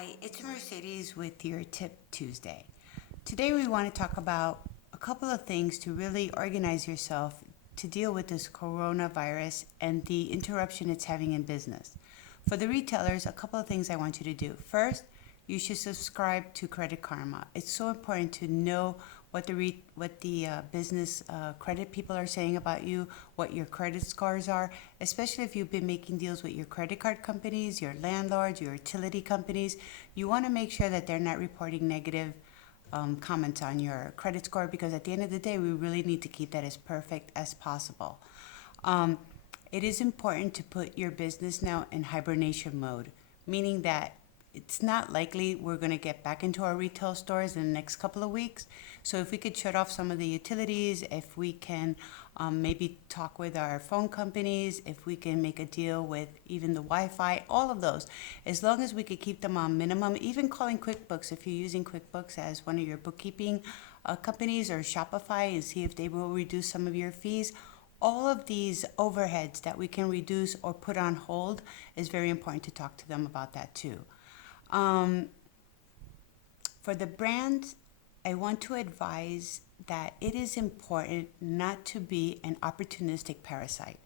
Hi, it's Mercedes with your Tip Tuesday. Today we want to talk about a couple of things to really organize yourself to deal with this coronavirus and the interruption it's having in business. For the retailers, a couple of things I want you to do. First, you should subscribe to Credit Karma. It's so important to know what the business credit people are saying about you, what your credit scores are, especially if you've been making deals with your credit card companies, your landlords, your utility companies. You want to make sure that they're not reporting negative comments on your credit score, because at the end of the day, we really need to keep that as perfect as possible. Um, it is important to put your business now in hibernation mode, meaning that it's not likely we're going to get back into our retail stores in the next couple of weeks. So if we could shut off some of the utilities, if we can maybe talk with our phone companies, if we can make a deal with even the Wi-Fi, all of those, as long as we could keep them on minimum, even calling QuickBooks, if you're using QuickBooks as one of your bookkeeping companies, or Shopify, and see if they will reduce some of your fees. All of these overheads that we can reduce or put on hold is very important to talk to them about that too. Um, for the brands, I want to advise that it is important not to be an opportunistic parasite.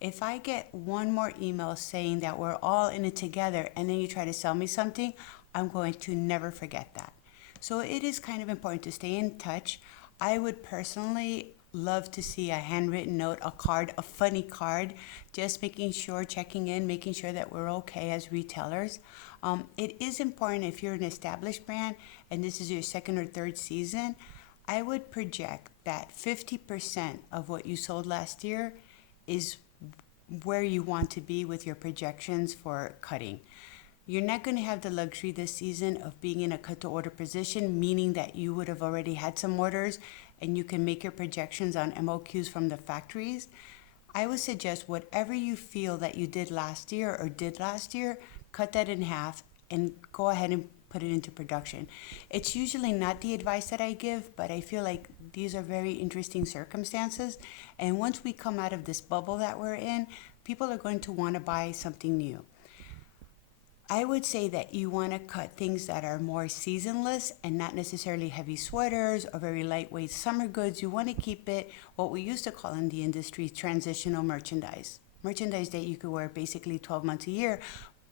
If I get one more email saying that we're all in it together and then you try to sell me something, I'm going to never forget that. So it is kind of important to stay in touch. I would personally love to see a handwritten note, a card, a funny card, just making sure, checking in, making sure that we're okay as retailers. It is important if you're an established brand and this is your second or third season. I would project that 50% of what you sold last year is where you want to be with your projections for cutting. You're not going to have the luxury this season of being in a cut to order position, meaning that you would have already had some orders and you can make your projections on MOQs from the factories. I would suggest whatever you feel that you did last year or did last year, cut that in half and go ahead and put it into production. It's usually not the advice that I give, but I feel like these are very interesting circumstances. And once we come out of this bubble that we're in, people are going to want to buy something new. I would say that you want to cut things that are more seasonless and not necessarily heavy sweaters or very lightweight summer goods. You want to keep it what we used to call in the industry transitional merchandise. Merchandise that you could wear basically 12 months a year,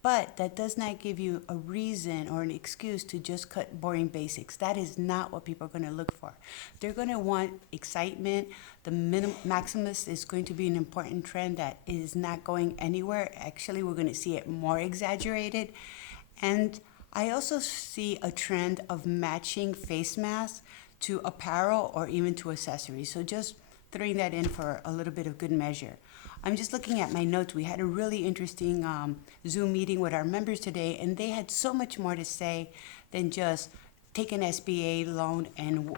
but that does not give you a reason or an excuse to just cut boring basics. That is not what people are going to look for. They're going to want excitement. The maximus is going to be an important trend that is not going anywhere. Actually, we're going to see it more exaggerated. And I also see a trend of matching face masks to apparel or even to accessories. So just throwing that in for a little bit of good measure. I'm just looking at my notes. We had a really interesting Zoom meeting with our members today, and they had so much more to say than just take an SBA loan and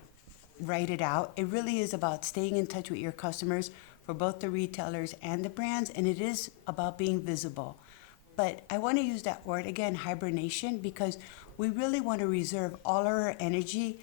write it out. It really is about staying in touch with your customers for both the retailers and the brands, and it is about being visible. But I want to use that word again, hibernation, because we really want to reserve all our energy